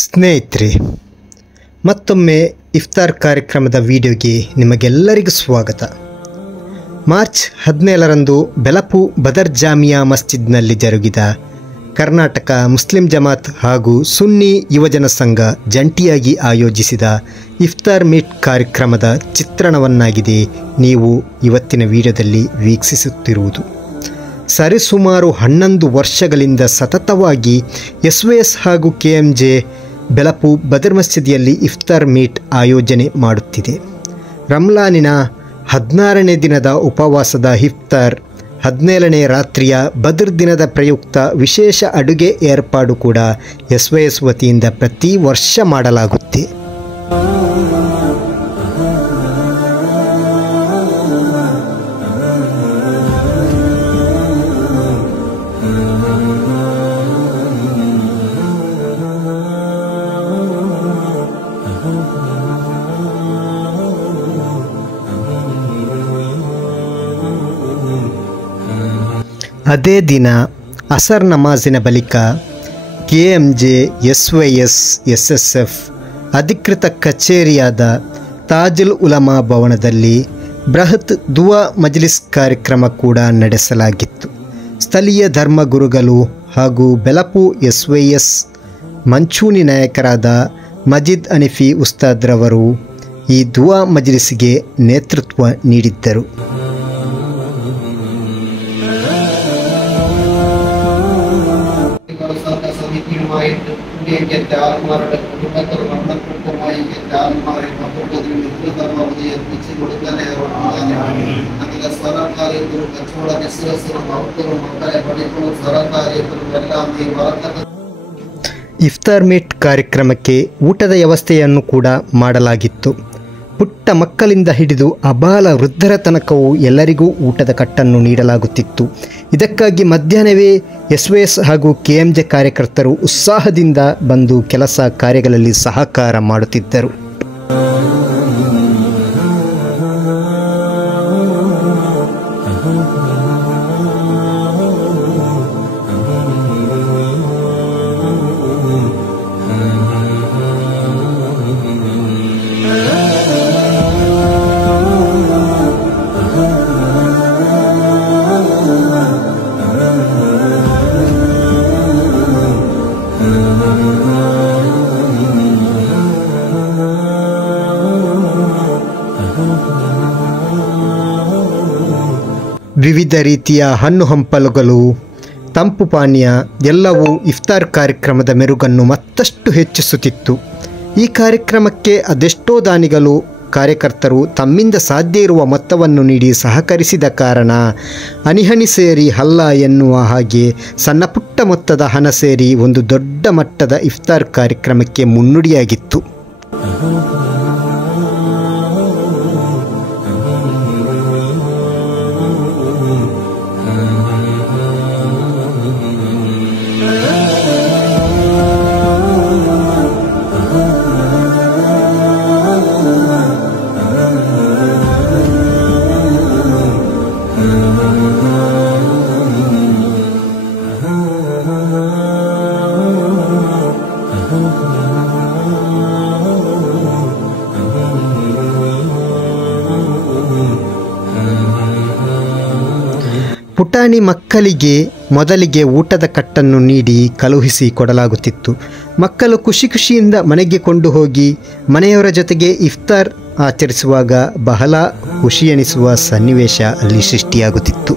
ಸ್ನೇಹಿತರೆ, ಮತ್ತೊಮ್ಮೆ ಇಫ್ತಾರ್ ಕಾರ್ಯಕ್ರಮದ ವಿಡಿಯೋಗೆ ನಿಮಗೆಲ್ಲರಿಗೂ ಸ್ವಾಗತ. ಮಾರ್ಚ್ 17ರಂದು ಬೆಲಪು ಬದರ್ ಜಾಮಿಯಾ ಮಸ್ಜಿದ್ನಲ್ಲಿ ಜರುಗಿದ ಕರ್ನಾಟಕ ಮುಸ್ಲಿಂ ಜಮಾತ್ ಹಾಗೂ ಸುನ್ನಿ ಯುವಜನ ಸಂಘ ಜಂಟಿಯಾಗಿ ಆಯೋಜಿಸಿದ ಇಫ್ತಾರ್ ಮೀಟ್ ಕಾರ್ಯಕ್ರಮದ ಚಿತ್ರಣವನ್ನಾಗಿದೆ ನೀವು ಇವತ್ತಿನ ವಿಡಿಯೋದಲ್ಲಿ ವೀಕ್ಷಿಸುತ್ತಿರುವುದು. ಸರಿಸುಮಾರು 11 ವರ್ಷಗಳಿಂದ ಸತತವಾಗಿ SYS ಹಾಗೂ KMJ ಬೆಲಪು ಬದರ್ ಮಸೀದಿಯಲ್ಲಿ ಇಫ್ತಾರ್ ಮೀಟ್ ಆಯೋಜನೆ ಮಾಡುತ್ತಿದೆ. ರಂಲಾನಿನ 16ನೇ ದಿನದ ಉಪವಾಸದ ಇಫ್ತಾರ್, 17ನೇ ರಾತ್ರಿಯ ಬದರ್ ದಿನದ ಪ್ರಯುಕ್ತ ವಿಶೇಷ ಅಡುಗೆ ಏರ್ಪಾಡು ಕೂಡ SYS ವತಿಯಿಂದ ಪ್ರತಿ ವರ್ಷ ಮಾಡಲಾಗುತ್ತೆ. ಅದೇ ದಿನ ಅಸರ್ ನಮಾಜಿನ ಬಳಿಕ KMJ, SYS, SSF ಅಧಿಕೃತ ಕಚೇರಿಯಾದ ತಾಜುಲ್ ಉಲಮಾ ಭವನದಲ್ಲಿ ಬೃಹತ್ ದುವಾ ಮಜ್ಲಿಸ್ ಕಾರ್ಯಕ್ರಮ ಕೂಡ ನಡೆಸಲಾಗಿತ್ತು. ಸ್ಥಳೀಯ ಧರ್ಮಗುರುಗಳು ಹಾಗೂ ಬೆಲಪು SYS ಮಂಚೂನಿ ನಾಯಕರಾದ ಮಜಿದ್ ಹನೀಫಿ ಉಸ್ತಾದ್ರವರು ಈ ದುವಾ ಮಜ್ಲಿಸ್ಗೆ ನೇತೃತ್ವ ನೀಡಿದ್ದರು. ಇಫ್ತಾರ್ ಮೀಟ್ ಕಾರ್ಯಕ್ರಮಕ್ಕೆ ಊಟದ ವ್ಯವಸ್ಥೆಯನ್ನು ಕೂಡ ಮಾಡಲಾಗಿತ್ತು. ಪುಟ್ಟ ಮಕ್ಕಳಿಂದ ಹಿಡಿದು ಅಬಾಲ ವೃದ್ಧರ ತನಕವೂ ಎಲ್ಲರಿಗೂ ಊಟದ ಕಟ್ಟನ್ನು ನೀಡಲಾಗುತ್ತಿತ್ತು. ಇದಕ್ಕಾಗಿ ಮಧ್ಯಾಹ್ನವೇ SYS ಹಾಗೂ KMJ ಕಾರ್ಯಕರ್ತರು ಉತ್ಸಾಹದಿಂದ ಬಂದು ಕೆಲಸ ಕಾರ್ಯಗಳಲ್ಲಿ ಸಹಕಾರ ಮಾಡುತ್ತಿದ್ದರು. ವಿವಿಧ ರೀತಿಯ ಹಣ್ಣು ಹಂಪಲುಗಳು, ತಂಪು ಪಾನೀಯ ಎಲ್ಲವೂ ಇಫ್ತಾರ್ ಕಾರ್ಯಕ್ರಮದ ಮೆರುಗನ್ನು ಮತ್ತಷ್ಟು ಹೆಚ್ಚಿಸುತ್ತಿತ್ತು. ಈ ಕಾರ್ಯಕ್ರಮಕ್ಕೆ ಅದೆಷ್ಟೋ ದಾನಿಗಳು, ಕಾರ್ಯಕರ್ತರು ತಮ್ಮಿಂದ ಸಾಧ್ಯ ಇರುವ ಮೊತ್ತವನ್ನು ನೀಡಿ ಸಹಕರಿಸಿದ ಕಾರಣ ಹನಿ ಸೇರಿ ಹಲ್ಲ ಎನ್ನುವ ಹಾಗೆ ಸಣ್ಣ ಪುಟ್ಟ ಮೊತ್ತದ ಹಣ ಸೇರಿ ಒಂದು ದೊಡ್ಡ ಮಟ್ಟದ ಇಫ್ತಾರ್ ಕಾರ್ಯಕ್ರಮಕ್ಕೆ ಮುನ್ನುಡಿಯಾಗಿತ್ತು. ಪುಟಾಣಿ ಮಕ್ಕಳಿಗೆ ಮೊದಲಿಗೆ ಊಟದ ಕಟ್ಟನ್ನು ನೀಡಿ ಕಳುಹಿಸಿ ಕೊಡಲಾಗುತ್ತಿತ್ತು. ಮಕ್ಕಳು ಖುಷಿಯಿಂದ ಮನೆಗೆ ಕೊಂಡು ಹೋಗಿ ಮನೆಯವರ ಜೊತೆಗೆ ಇಫ್ತಾರ್ ಆಚರಿಸುವಾಗ ಬಹಳ ಖುಷಿಯೆನಿಸುವ ಸನ್ನಿವೇಶ ಅಲ್ಲಿ ಸೃಷ್ಟಿಯಾಗುತ್ತಿತ್ತು.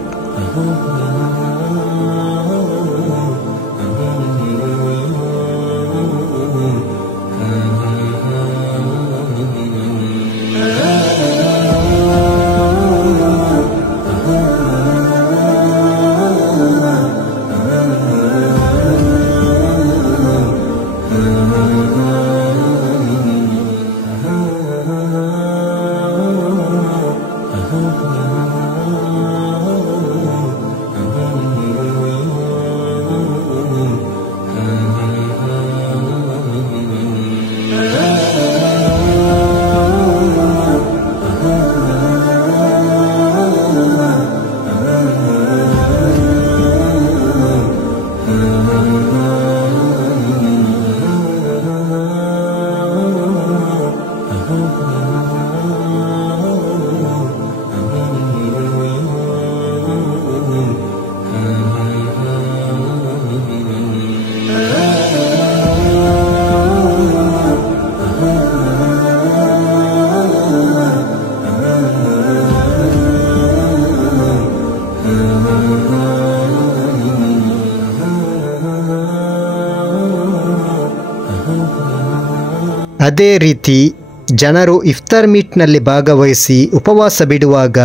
ಅದೇ ರೀತಿ ಜನರು ಇಫ್ತಾರ್ ಮೀಟ್ನಲ್ಲಿ ಭಾಗವಹಿಸಿ ಉಪವಾಸ ಬಿಡುವಾಗ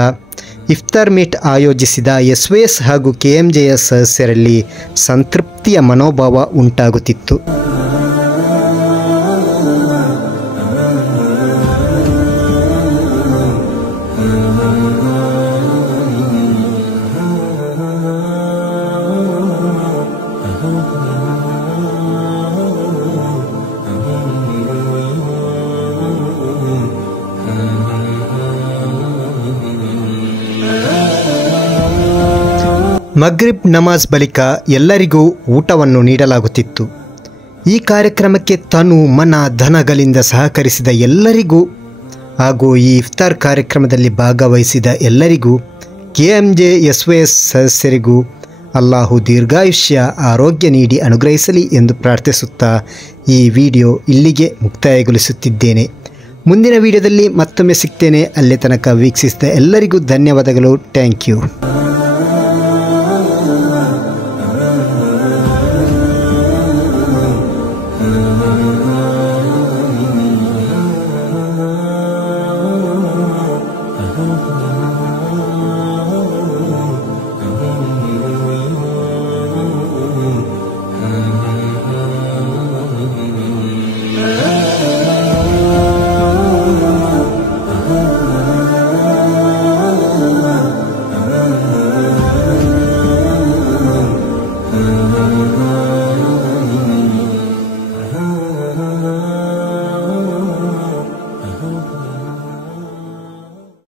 ಇಫ್ತಾರ್ ಮೀಟ್ ಆಯೋಜಿಸಿದ SOS ಹಾಗೂ KMJS ಸದಸ್ಯರಲ್ಲಿ ಸಂತೃಪ್ತಿಯ ಮನೋಭಾವ ಉಂಟಾಗುತ್ತಿತ್ತು. ಮಗ್ರಿಬ್ ನಮಾಜ್ ಬಳಿಕ ಎಲ್ಲರಿಗೂ ಊಟವನ್ನು ನೀಡಲಾಗುತ್ತಿತ್ತು. ಈ ಕಾರ್ಯಕ್ರಮಕ್ಕೆ ತನು ಮನ ಧನಗಳಿಂದ ಸಹಕರಿಸಿದ ಎಲ್ಲರಿಗೂ ಹಾಗೂ ಈ ಇಫ್ತಾರ್ ಕಾರ್ಯಕ್ರಮದಲ್ಲಿ ಭಾಗವಹಿಸಿದ ಎಲ್ಲರಿಗೂ KMJSOS ಸದಸ್ಯರಿಗೂ ಅಲ್ಲಾಹು ದೀರ್ಘಾಯುಷ್ಯ ಆರೋಗ್ಯ ನೀಡಿ ಅನುಗ್ರಹಿಸಲಿ ಎಂದು ಪ್ರಾರ್ಥಿಸುತ್ತಾ ಈ ವಿಡಿಯೋ ಇಲ್ಲಿಗೆ ಮುಕ್ತಾಯಗೊಳಿಸುತ್ತಿದ್ದೇನೆ. ಮುಂದಿನ ವಿಡಿಯೋದಲ್ಲಿ ಮತ್ತೊಮ್ಮೆ ಸಿಗ್ತೇನೆ. ಅಲ್ಲಿ ತನಕ ವೀಕ್ಷಿಸಿದ ಎಲ್ಲರಿಗೂ ಧನ್ಯವಾದಗಳು. Thank you.